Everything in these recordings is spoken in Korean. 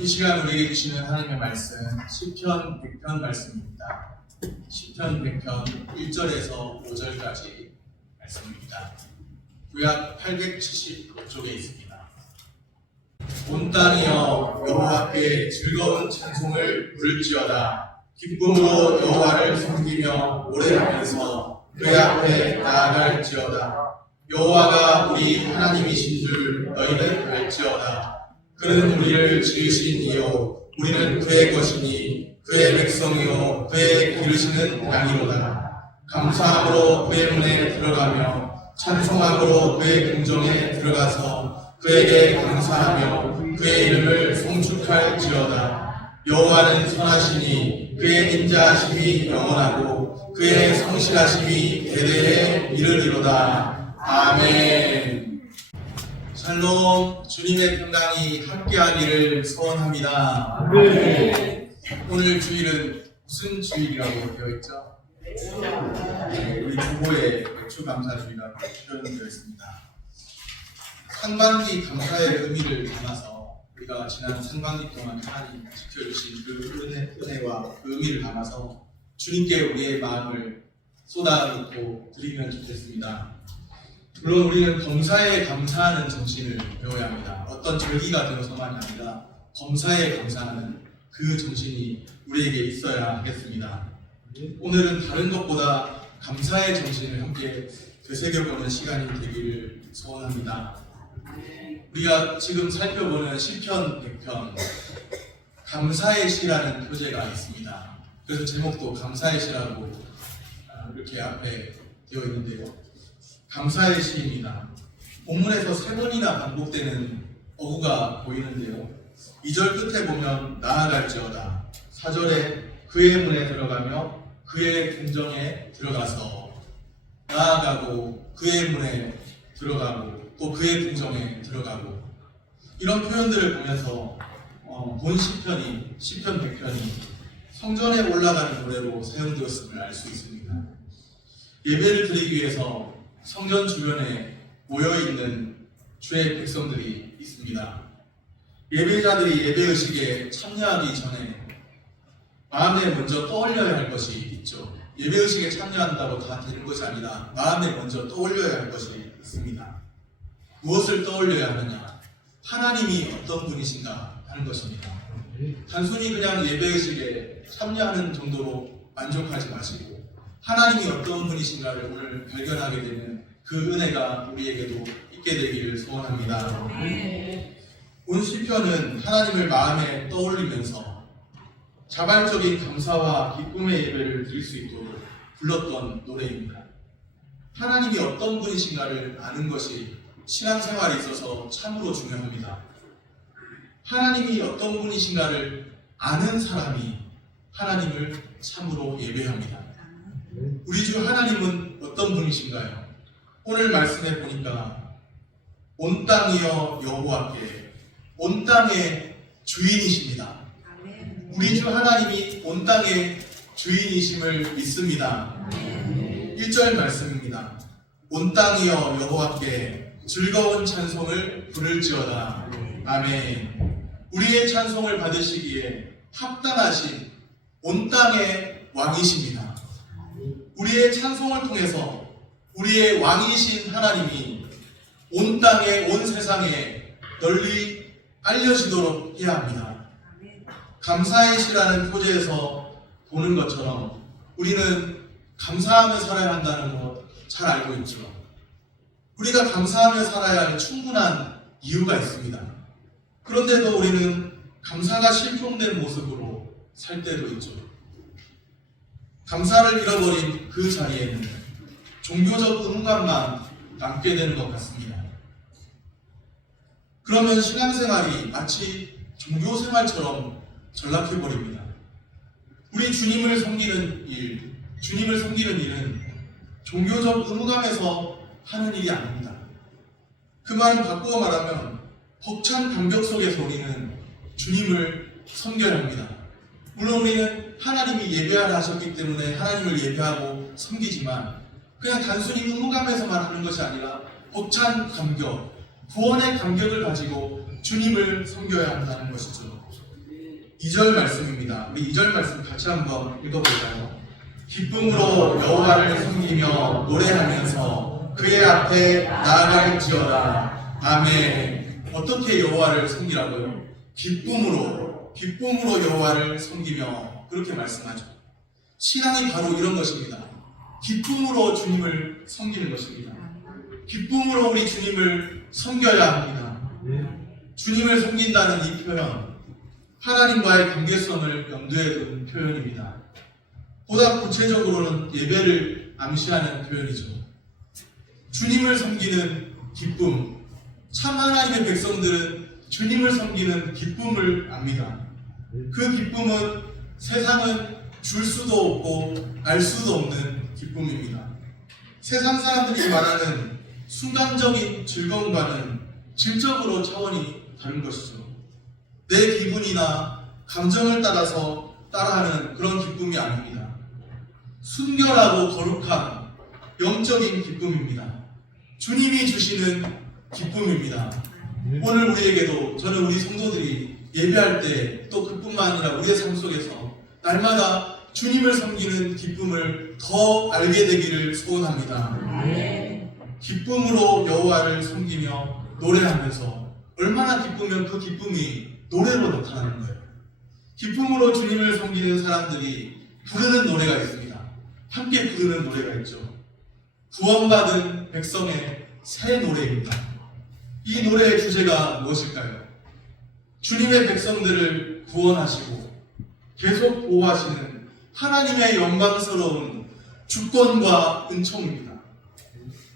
이 시간 우리에게 주시는 하나님의 말씀 시편 100편 말씀입니다. 시편 100편 1절에서 5절까지 말씀입니다. 구약 875쪽에 있습니다. 온 땅이여 여호와께 즐거운 찬송을 부를지어다. 기쁨으로 여호와를 섬기며 노래하면서 그의 앞에 나아갈지어다. 여호와가 우리 하나님이신 줄 너희는 알지어다. 그는 우리를 지으신 이요 우리는 그의 것이니 그의 백성이요 그의 기르시는 양이로다. 감사함으로 그의 문에 들어가며 찬송함으로 그의 궁정에 들어가서 그에게 감사하며 그의 이름을 송축할지어다. 여호와는 선하시니 그의 인자하심이 영원하고 그의 성실하심이 대대에 이르리로다. 아멘. 샬롬, 주님의 평강이 함께하기를 소원합니다. 아멘. 오늘 주일은 무슨 주일이라고 되어 있죠? 우리 주보에 추감사주일이라고 표현되어 있습니다. 상반기 감사의 의미를 담아서 우리가 지난 상반기 동안 하나님 지켜주신 그 은혜와 그 의미를 담아서 주님께 우리의 마음을 쏟아붓고 드리면 좋겠습니다. 물론 우리는 범사에 감사하는 정신을 배워야 합니다. 어떤 절기가 되어서만이 아니라 범사에 감사하는 그 정신이 우리에게 있어야 하겠습니다. 오늘은 다른 것보다 감사의 정신을 함께 되새겨보는 시간이 되기를 소원합니다. 우리가 지금 살펴보는 시편 100편 감사의 시라는 표제가 있습니다. 그래서 제목도 감사의 시라고 이렇게 앞에 되어 있는데요. 감사의 시입니다. 본문에서 3번이나 반복되는 어구가 보이는데요. 2절 끝에 보면 나아갈지어다. 4절에 그의 문에 들어가며 그의 궁정에 들어가서 나아가고 그의 문에 들어가고 또 그의 궁정에 들어가고 이런 표현들을 보면서 본 시편 100편이 성전에 올라가는 노래로 사용되었음을 알 수 있습니다. 예배를 드리기 위해서 성전 주변에 모여있는 주의 백성들이 있습니다. 예배자들이 예배의식에 참여하기 전에 마음에 먼저 떠올려야 할 것이 있죠. 예배의식에 참여한다고 다 되는 것이 아니라 마음에 먼저 떠올려야 할 것이 있습니다. 무엇을 떠올려야 하느냐? 하나님이 어떤 분이신가 하는 것입니다. 단순히 그냥 예배의식에 참여하는 정도로 만족하지 마시고 하나님이 어떤 분이신가를 오늘 발견하게 되는 그 은혜가 우리에게도 있게 되기를 소원합니다. 오늘 시편은 하나님을 마음에 떠올리면서 자발적인 감사와 기쁨의 예배를 드릴 수 있도록 불렀던 노래입니다. 하나님이 어떤 분이신가를 아는 것이 신앙생활에 있어서 참으로 중요합니다. 하나님이 어떤 분이신가를 아는 사람이 하나님을 참으로 예배합니다. 우리 주 하나님은 어떤 분이신가요? 오늘 말씀해 보니까 온 땅이여 여호와께 온 땅의 주인이십니다. 우리 주 하나님이 온 땅의 주인이심을 믿습니다. 1절 말씀입니다. 온 땅이여 여호와께 즐거운 찬송을 부를지어다. 아멘. 우리의 찬송을 받으시기에 합당하신 온 땅의 왕이십니다. 우리의 찬송을 통해서 우리의 왕이신 하나님이 온 땅에 온 세상에 널리 알려지도록 해야 합니다. 감사의 시라는 표제에서 보는 것처럼 우리는 감사하며 살아야 한다는 것 잘 알고 있죠. 우리가 감사하며 살아야 할 충분한 이유가 있습니다. 그런데도 우리는 감사가 실종된 모습으로 살 때도 있죠. 감사를 잃어버린 그 자리에는 종교적 의무감만 남게 되는 것 같습니다. 그러면 신앙생활이 마치 종교생활처럼 전락해버립니다. 우리 주님을 섬기는 일은 종교적 의무감에서 하는 일이 아닙니다. 그 말은 바꾸어 말하면 벅찬 감격 속에서 우리는 주님을 섬겨야 합니다. 물론 우리는 하나님이 예배하라 하셨기 때문에 하나님을 예배하고 섬기지만 그냥 단순히 의무감에서만 하는 것이 아니라 벅찬 감격, 구원의 감격을 가지고 주님을 섬겨야 한다는 것이죠. 2절 말씀입니다. 우리 2절 말씀 같이 한번 읽어볼까요? 기쁨으로 여호와를 섬기며 노래하면서 그의 앞에 나아갈지어다. 아멘. 어떻게 여호와를 섬기라고요? 기쁨으로 여호와를 섬기며 그렇게 말씀하죠. 신앙이 바로 이런 것입니다. 기쁨으로 주님을 섬기는 것입니다. 기쁨으로 우리 주님을 섬겨야 합니다. 주님을 섬긴다는 이 표현, 하나님과의 관계성을 염두에 둔 표현입니다. 보다 구체적으로는 예배를 암시하는 표현이죠. 주님을 섬기는 기쁨, 참 하나님의 백성들은 주님을 섬기는 기쁨을 압니다. 그 기쁨은 세상은 줄 수도 없고 알 수도 없는 기쁨입니다. 세상 사람들이 말하는 순간적인 즐거움과는 질적으로 차원이 다른 것이죠. 내 기분이나 감정을 따라서 따라하는 그런 기쁨이 아닙니다. 순결하고 거룩한 영적인 기쁨입니다. 주님이 주시는 기쁨입니다. 오늘 우리에게도, 저는 우리 성도들이 예배할 때 또 그뿐만 아니라 우리의 삶 속에서 날마다 주님을 섬기는 기쁨을 더 알게 되기를 소원합니다. 기쁨으로 여호와를 섬기며 노래하면서 얼마나 기쁘면 그 기쁨이 노래로 나타나는 거예요. 기쁨으로 주님을 섬기는 사람들이 부르는 노래가 있습니다. 함께 부르는 노래가 있죠. 구원받은 백성의 새 노래입니다. 이 노래의 주제가 무엇일까요? 주님의 백성들을 구원하시고 계속 보호하시는 하나님의 영광스러운 주권과 은총입니다.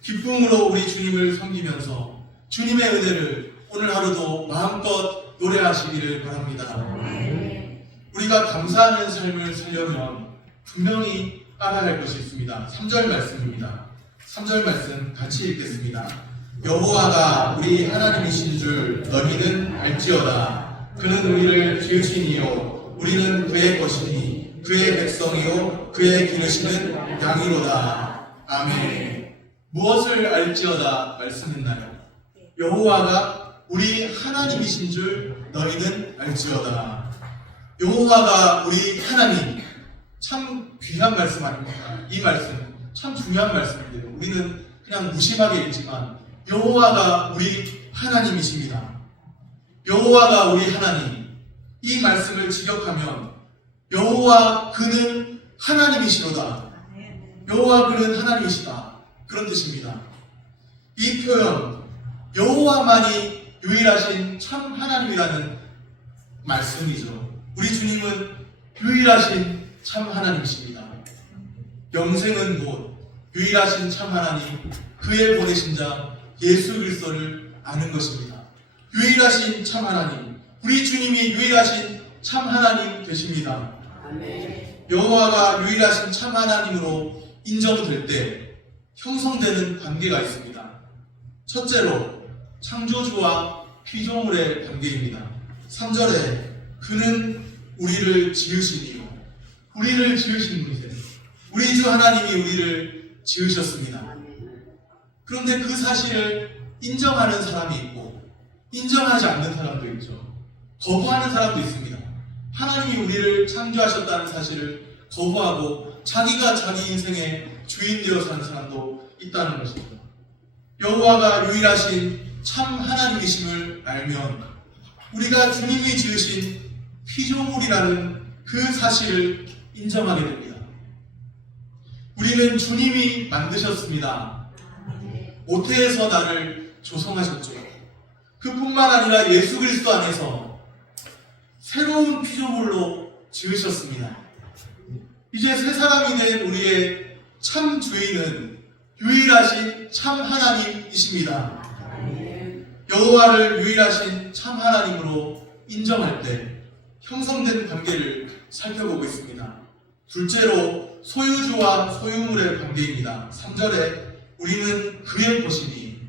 기쁨으로 우리 주님을 섬기면서 주님의 은혜를 오늘 하루도 마음껏 노래하시기를 바랍니다. 우리가 감사하는 삶을 살려면 분명히 알아야 할 것이 있습니다. 3절 말씀입니다. 3절 말씀 같이 읽겠습니다. 여호와가 우리 하나님이신 줄 너희는 알지어다. 그는 우리를 지으시니요 우리는 그의 것이니 그의 백성이요 그의 기르시는 양이로다. 아멘. 무엇을 알지어다 말씀했나요? 여호와가 우리 하나님이신 줄 너희는 알지어다. 여호와가 우리 하나님, 참 귀한 말씀 아닙니까? 이 말씀 참 중요한 말씀인데요. 우리는 그냥 무심하게 읽지만 여호와가 우리 하나님이십니다. 여호와가 우리 하나님, 이 말씀을 직역하면 여호와 그는 하나님이시로다. 여호와 그는 하나님이시다. 그런 뜻입니다. 이 표현, 여호와만이 유일하신 참 하나님이라는 말씀이죠. 우리 주님은 유일하신 참 하나님이십니다. 영생은 곧 유일하신 참 하나님, 그의 보내신 자 예수 그리스도를 아는 것입니다. 유일하신 참 하나님, 우리 주님이 유일하신 참 하나님 되십니다. 여호와가 유일하신 참 하나님으로 인정될 때 형성되는 관계가 있습니다. 첫째로 창조주와 피조물의 관계입니다. 3절에 그는 우리를 지으시니요. 우리를 지으신 분이세요. 우리 주 하나님이 우리를 지으셨습니다. 그런데 그 사실을 인정하는 사람이 있고 인정하지 않는 사람도 있죠. 거부하는 사람도 있습니다. 하나님이 우리를 창조하셨다는 사실을 거부하고 자기가 자기 인생의 주인 되어 사는 사람도 있다는 것입니다. 여호와가 유일하신 참 하나님이심을 알면 우리가 주님이 지으신 피조물이라는 그 사실을 인정하게 됩니다. 우리는 주님이 만드셨습니다. 모태에서 나를 조성하셨죠. 그뿐만 아니라 예수 그리스도 안에서 새로운 피조물로 지으셨습니다. 이제 새 사람이 된 우리의 참 주인은 유일하신 참 하나님이십니다. 여호와를 유일하신 참 하나님으로 인정할 때 형성된 관계를 살펴보고 있습니다. 둘째로 소유주와 소유물의 관계입니다. 3절에 우리는 그의 것이니,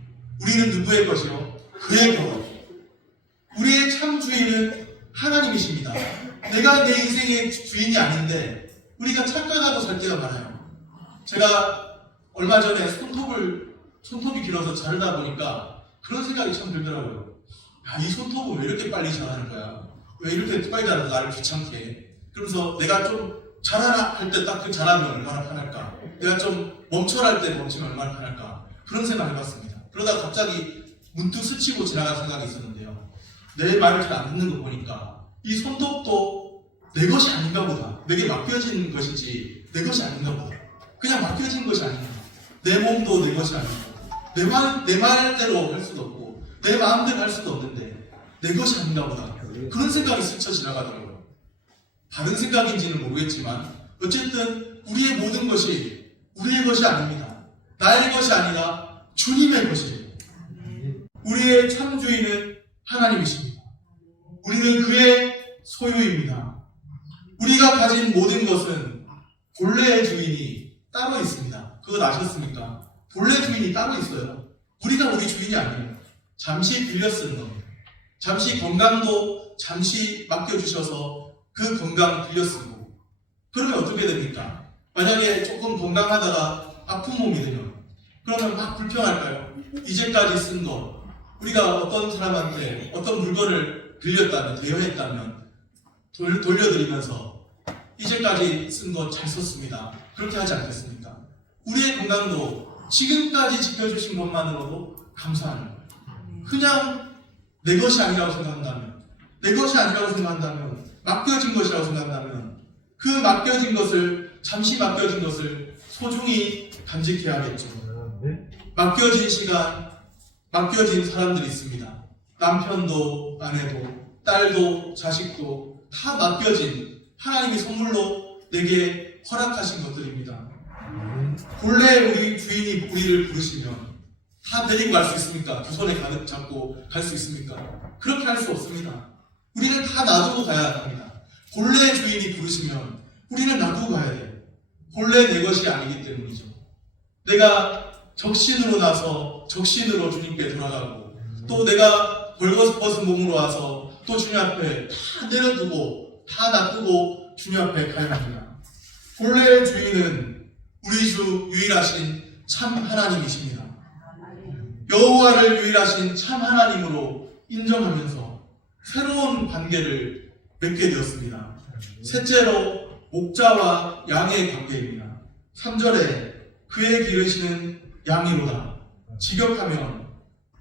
우리는 누구의 것이요? 그의 것. 우리의 참 주인은 하나님이십니다. 내가 내 인생의 주인이 아닌데 우리가 착각하고 살 때가 많아요. 제가 얼마 전에 손톱이 길어서 자르다 보니까 그런 생각이 참 들더라고요. 이 손톱은 왜 이렇게 빨리 자라는 거야? 왜 이렇게 빨리 자라서 나를 귀찮게 해? 그러면서 내가 좀 잘하라 할 때 딱 그 잘하면 얼마나 편할까? 내가 좀 멈춰라 할 때 멈추면 얼마나 편할까? 그런 생각을 해봤습니다. 그러다 갑자기 문득 스치고 지나간 생각이 있었는데요. 내 말을 잘 안 듣는 거 보니까 이 손톱도 내 것이 아닌가 보다. 내게 맡겨진 것이지 내 것이 아닌가 보다. 그냥 맡겨진 것이 아닌가. 내 몸도 내 것이 아닌가. 내 말대로 할 수도 없고 내 마음대로 할 수도 없는데 내 것이 아닌가 보다. 그런 생각이 스쳐 지나가더라고요. 다른 생각인지는 모르겠지만 어쨌든 우리의 모든 것이 우리의 것이 아닙니다. 나의 것이 아니라 주님의 것이에요. 우리의 참 주인은 하나님이십니다. 우리는 그의 소유입니다. 우리가 가진 모든 것은 본래의 주인이 따로 있습니다. 그거 아셨습니까? 본래 주인이 따로 있어요. 우리가 우리 주인이 아니에요. 잠시 빌려 쓰는 겁니다. 잠시 건강도 잠시 맡겨주셔서 그 건강 빌려 쓰고 그러면 어떻게 됩니까? 만약에 조금 건강하다가 아픈 몸이 되면 그러면 막 불평할까요? 이제까지 쓴 거 우리가 어떤 사람한테 어떤 물건을 빌렸다면 대여했다면 돌려드리면서 이제까지 쓴 거 잘 썼습니다. 그렇게 하지 않겠습니까? 우리의 건강도 지금까지 지켜주신 것만으로도 감사하는 거예요. 그냥 내 것이 아니라고 생각한다면 맡겨진 것이라고 생각한다면 그 맡겨진 것을 잠시 맡겨진 것을 소중히 간직해야겠죠. 맡겨진 시간, 맡겨진 사람들이 있습니다. 남편도 아내도 딸도 자식도 다 맡겨진 하나님이 선물로 내게 허락하신 것들입니다. 본래 우리 주인이 우리를 부르시면 다 데리고 갈 수 있습니까? 두 손에 가득 잡고 갈 수 있습니까? 그렇게 할 수 없습니다. 우리는 다 놔두고 가야 합니다. 본래 주인이 부르시면 우리는 놔두고 가야 돼요. 본래 내 것이 아니기 때문이죠. 내가 적신으로 나서 적신으로 주님께 돌아가고 또 내가 벌거벗은 몸으로 와서 또 주님 앞에 다 내려두고 다 놔두고 주님 앞에 가야 합니다. 본래의 주인은 우리 주 유일하신 참 하나님이십니다. 여호와를 유일하신 참 하나님으로 인정하면서 새로운 관계를 맺게 되었습니다. 셋째로 목자와 양의 관계입니다. 3절에 그의 기르시는 양이로다. 직역하면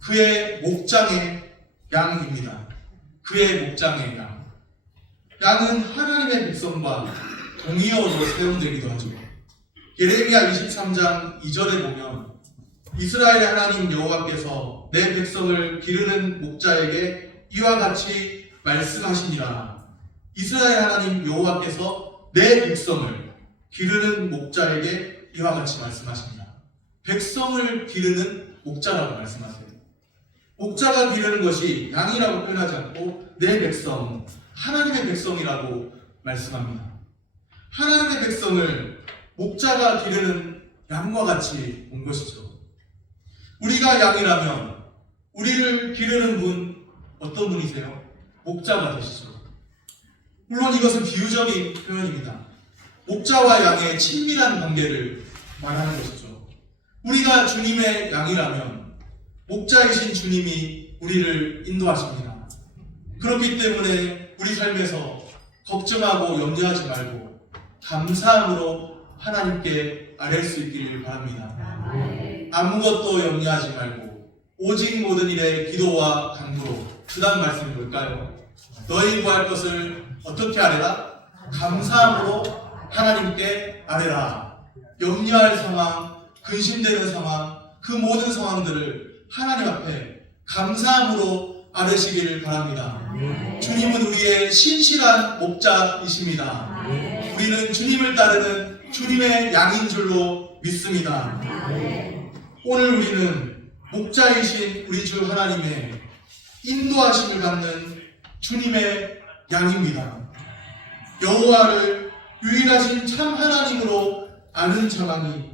그의 목장의 양입니다. 그의 목장의 양. 양은 하나님의 백성과 동의어로 사용되기도 하죠. 예레미야 23장 2절에 보면 이스라엘의 하나님 여호와께서 내 백성을 기르는 목자에게 이와 같이 말씀하시니라. 이스라엘 하나님 여호와께서 내 백성을 기르는 목자에게 이와 같이 말씀하십니다. 백성을 기르는 목자라고 말씀하세요. 목자가 기르는 것이 양이라고 표현하지 않고 내 백성, 하나님의 백성이라고 말씀합니다. 하나님의 백성을 목자가 기르는 양과 같이 본 것이죠. 우리가 양이라면 우리를 기르는 분 어떤 분이세요? 목자가 되시죠. 물론 이것은 비유적인 표현입니다. 목자와 양의 친밀한 관계를 말하는 것이죠. 우리가 주님의 양이라면 목자이신 주님이 우리를 인도하십니다. 그렇기 때문에 우리 삶에서 걱정하고 염려하지 말고 감사함으로 하나님께 아뢰 수 있기를 바랍니다. 아무것도 염려하지 말고 오직 모든 일에 기도와 간구로 그 다음 말씀이 뭘까요? 너희 구할 것을 어떻게 아뢰라? 감사함으로 하나님께 아뢰라. 염려할 상황, 근심되는 상황, 그 모든 상황들을 하나님 앞에 감사함으로 아뢰시기를 바랍니다. 주님은 우리의 신실한 목자이십니다. 우리는 주님을 따르는 주님의 양인 줄로 믿습니다. 오늘 우리는 목자이신 우리 주 하나님의 인도하심을 받는 주님의 양입니다. 여호와를 유일하신 참 하나님으로 아는 자만이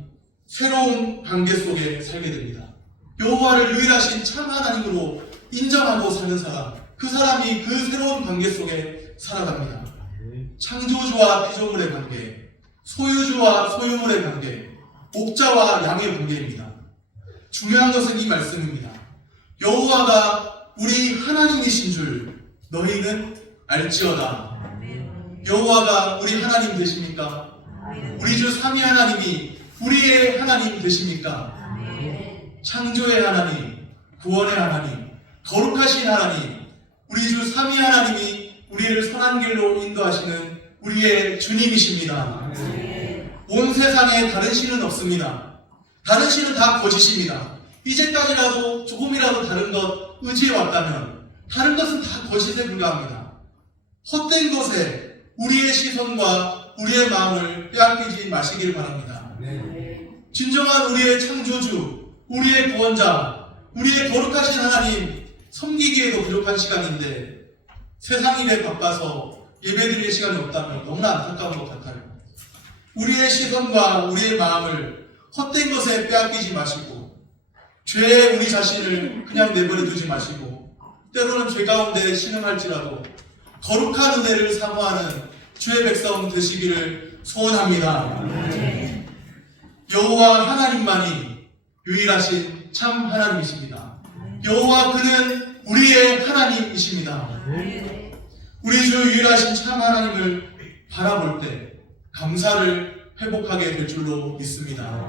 새로운 관계 속에 살게 됩니다. 여호와를 유일하신 참 하나님으로 인정하고 사는 사람, 그 사람이 그 새로운 관계 속에 살아갑니다. 창조주와 피조물의 관계, 소유주와 소유물의 관계, 목자와 양의 관계입니다. 중요한 것은 이 말씀입니다. 여호와가 우리 하나님이신 줄 너희는 알지어다. 여호와가 우리 하나님 되십니까? 우리 주 삼위 하나님이 우리의 하나님 되십니까? 창조의 하나님, 구원의 하나님, 거룩하신 하나님, 우리 주 삼위 하나님이 우리를 선한 길로 인도하시는 우리의 주님이십니다. 온 세상에 다른 신은 없습니다. 다른 신은 다 거짓입니다. 이제까지라도 조금이라도 다른 것 의지해 왔다면 다른 것은 다 거짓에 불과합니다. 헛된 것에 우리의 시선과 우리의 마음을 빼앗기지 마시길 바랍니다. 진정한 우리의 창조주, 우리의 구원자, 우리의 거룩하신 하나님 섬기기에도 부족한 시간인데 세상 일에 바빠서 예배드릴 시간이 없다면 너무나 안타까운 것 같아요. 우리의 시선과 우리의 마음을 헛된 것에 빼앗기지 마시고 죄에 우리 자신을 그냥 내버려 두지 마시고 때로는 죄 가운데 신음할지라도 거룩한 은혜를 사모하는 주의 백성 되시기를 소원합니다. 여호와 하나님만이 유일하신 참 하나님이십니다. 여호와 그는 우리의 하나님이십니다. 우리 주 유일하신 참 하나님을 바라볼 때 감사를 회복하게 될 줄로 믿습니다.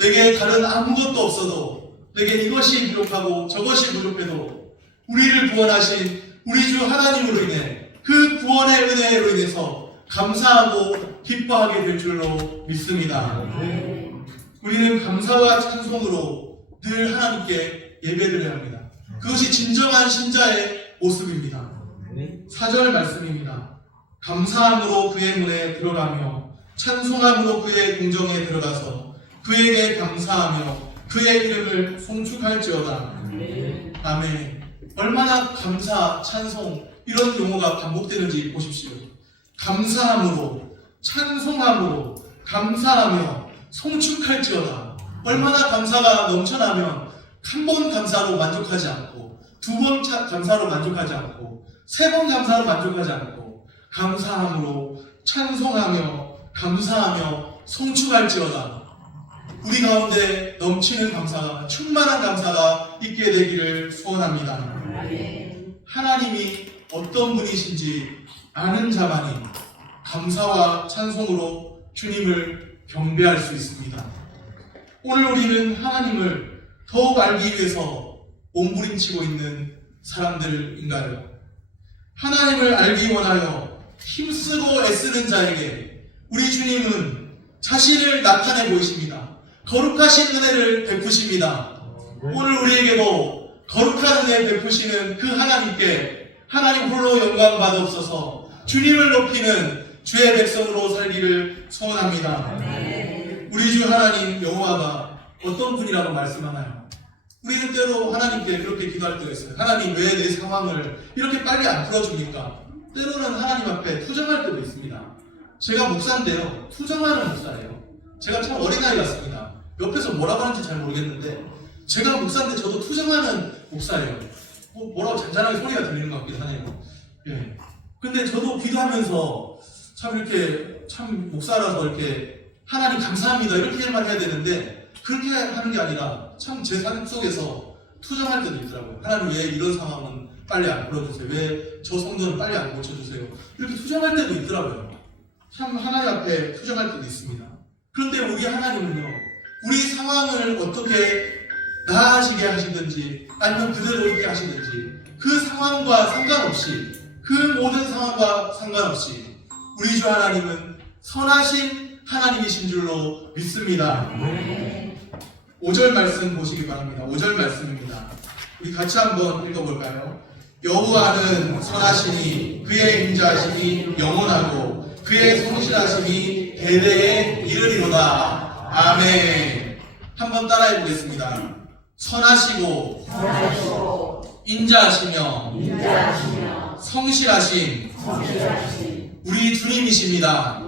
내게 다른 아무것도 없어도 내게 이것이 부족하고 저것이 부족해도 우리를 구원하신 우리 주 하나님으로 인해 그 구원의 은혜로 인해서 감사하고 기뻐하게 될 줄로 믿습니다. 우리는 감사와 찬송으로 늘 하나님께 예배드려야 합니다. 그것이 진정한 신자의 모습입니다. 4절 말씀입니다. 감사함으로 그의 문에 들어가며 찬송함으로 그의 궁정에 들어가서 그에게 감사하며 그의 이름을 송축할지어다. 아멘. 얼마나 감사, 찬송 이런 용어가 반복되는지 보십시오. 감사함으로, 찬송함으로, 감사하며 송축할지어다. 얼마나 감사가 넘쳐나면 한 번 감사로 만족하지 않고 두 번 감사로 만족하지 않고 세 번 감사로 만족하지 않고 감사함으로 찬송하며 감사하며 송축할지어다. 우리 가운데 넘치는 감사가 충만한 감사가 있게 되기를 소원합니다. 하나님이 어떤 분이신지 아는 자만이 감사와 찬송으로 주님을 경배할 수 있습니다. 오늘 우리는 하나님을 더욱 알기 위해서 몸부림치고 있는 사람들인가요? 하나님을 알기 원하여 힘쓰고 애쓰는 자에게 우리 주님은 자신을 나타내 보이십니다. 거룩하신 은혜를 베푸십니다. 오늘 우리에게도 거룩한 은혜 베푸시는 그 하나님께 하나님 홀로 영광 받옵소서. 주님을 높이는 주의 백성으로 살기를 소원합니다. 우리 주 하나님 여호와가 어떤 분이라고 말씀하나요? 우리는 때로 하나님께 그렇게 기도할 때가 있어요. 하나님 왜 내 상황을 이렇게 빨리 안 풀어줍니까? 때로는 하나님 앞에 투정할 때도 있습니다. 제가 목사인데요, 투정하는 목사예요. 제가 참 어린아이 같습니다. 옆에서 뭐라고 하는지 잘 모르겠는데 제가 목사인데 저도 투정하는 목사예요. 뭐라고 잔잔하게 소리가 들리는 것 같기도 하네요. 예. 근데 저도 기도하면서 참 이렇게 참 목사라서 이렇게 하나님 감사합니다 이렇게만 해야 되는데 그렇게 하는 게 아니라 참 제 삶 속에서 투정할 때도 있더라고요. 하나님 왜 이런 상황은 빨리 안 풀어주세요? 왜 저 성도는 빨리 안 고쳐주세요? 이렇게 투정할 때도 있더라고요. 참 하나님 앞에 투정할 때도 있습니다. 그런데 우리 하나님은요, 우리 상황을 어떻게 나아지게 하시든지 아니면 그대로 있게 하시든지 그 상황과 상관없이 그 모든 상황과 상관없이 우리 주 하나님은 선하신 하나님이신 줄로 믿습니다. 5절 말씀 보시기 바랍니다. 5절 말씀입니다. 우리 같이 한번 읽어볼까요? 여호와는 선하시니 그의 인자하심이 영원하고 그의 성실하심이 대대에 이르리로다. 아멘. 한번 따라해 보겠습니다. 선하시고 인자하시며 성실하신 우리 주님이십니다.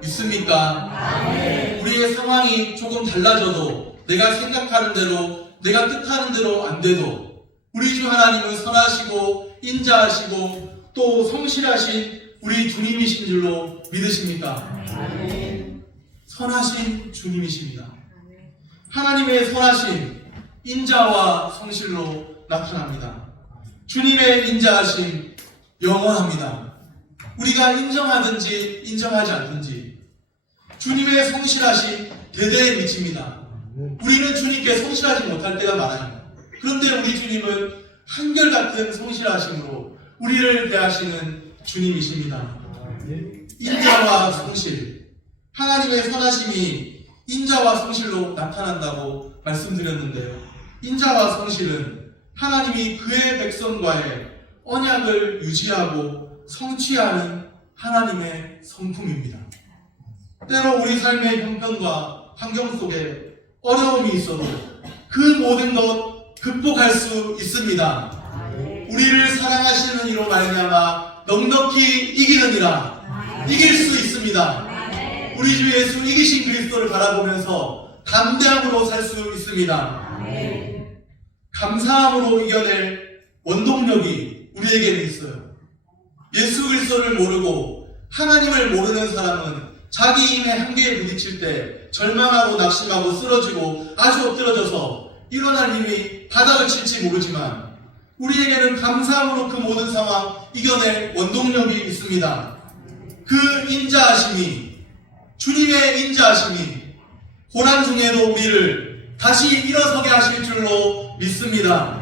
믿습니까? 아멘. 우리의 상황이 조금 달라져도 내가 생각하는 대로 내가 뜻하는 대로 안 돼도 우리 주 하나님은 선하시고 인자하시고 또 성실하신 우리 주님이신 줄로 믿으십니까? 아멘. 선하신 주님이십니다. 하나님의 선하심 인자와 성실로 나타납니다. 주님의 인자하심 영원합니다. 우리가 인정하든지 인정하지 않든지 주님의 성실하심 대대에 미칩니다. 우리는 주님께 성실하지 못할 때가 많아요. 그런데 우리 주님은 한결같은 성실하심으로 우리를 대하시는 주님이십니다. 인자와 성실, 하나님의 선하심이 인자와 성실로 나타난다고 말씀드렸는데요. 인자와 성실은 하나님이 그의 백성과의 언약을 유지하고 성취하는 하나님의 성품입니다. 때로 우리 삶의 형편과 환경 속에 어려움이 있어도 그 모든 것 극복할 수 있습니다. 우리를 사랑하시는 이로 말미암아 넉넉히 이기느니라. 이길 수 있습니다. 우리 주 예수 이기신 그리스도를 바라보면서 담대함으로 살 수 있습니다. 감사함으로 이겨낼 원동력이 우리에게는 있어요. 예수 그리스도를 모르고 하나님을 모르는 사람은 자기 힘의 한계에 부딪힐 때 절망하고 낙심하고 쓰러지고 아주 엎드러져서 일어날 힘이 바닥을 칠지 모르지만 우리에게는 감사함으로 그 모든 상황 이겨낼 원동력이 있습니다. 그 인자하심이, 주님의 인자하심이 고난 중에도 우리를 다시 일어서게 하실 줄로 믿습니다.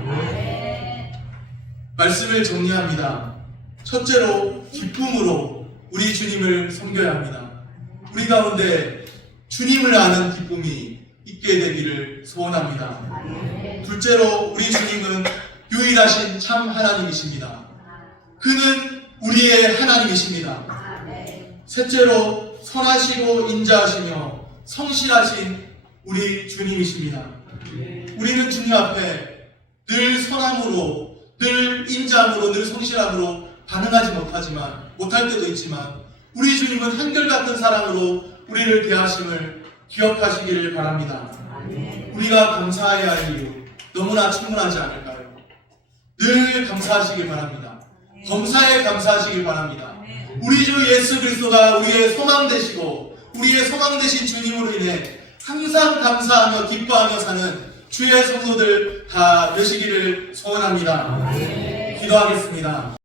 말씀을 정리합니다. 첫째로 기쁨으로 우리 주님을 섬겨야 합니다. 우리 가운데 주님을 아는 기쁨이 있게 되기를 소원합니다. 둘째로 우리 주님은 유일하신 참 하나님이십니다. 그는 우리의 하나님이십니다. 셋째로 선하시고 인자하시며 성실하신 우리 주님이십니다. 우리는 주님 앞에 늘 선함으로, 늘 인자함으로, 늘 성실함으로 반응하지 못할 때도 있지만 우리 주님은 한결같은 사랑으로 우리를 대하심을 기억하시기를 바랍니다. 우리가 감사해야 할 이유 너무나 충분하지 않을까요? 늘 감사하시길 바랍니다. 범사에 감사하시길 바랍니다. 우리 주 예수 그리스도가 우리의 소망 되시고 우리의 소망 되신 주님으로 인해 항상 감사하며 기뻐하며 사는 주의 성도들 다 되시기를 소원합니다. 기도하겠습니다.